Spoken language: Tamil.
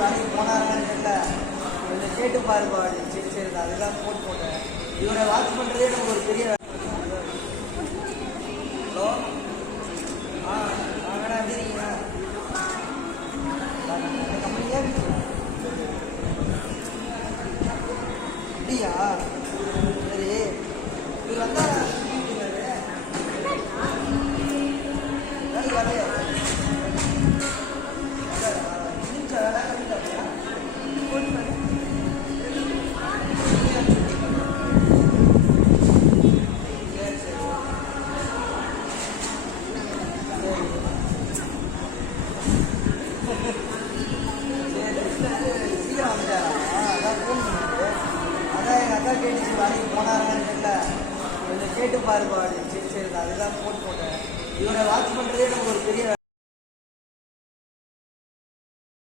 வேலைக்கு போனாரான்னு தெரியல, கொஞ்சம் கேட்டு பாருப்பா. சரி சரி, அதுதான் ஃபோன் போட்டேன். இவரை வாட்ச் பண்ணுறதே நமக்கு ஒரு பெரிய. ஹலோ, வேணா எப்படி இருக்கீங்க? கம்பெனியா அப்படியா? சரி, இது வந்தா வரலையா? சீக்கிரம் வந்துட்டாரா? அதான் ஃபோன் பண்ணாரு. அதான் எங்கள் அக்கா கேட்டுச்சு வேலைக்கு போனாரான்னு தெரியல, கொஞ்சம் கேட்டு பாருப்பா. சரி சரி, அதுதான் ஃபோன் போட்டேன். இவரை வாட்ச் பண்ணுறதே நமக்கு ஒரு பெரிய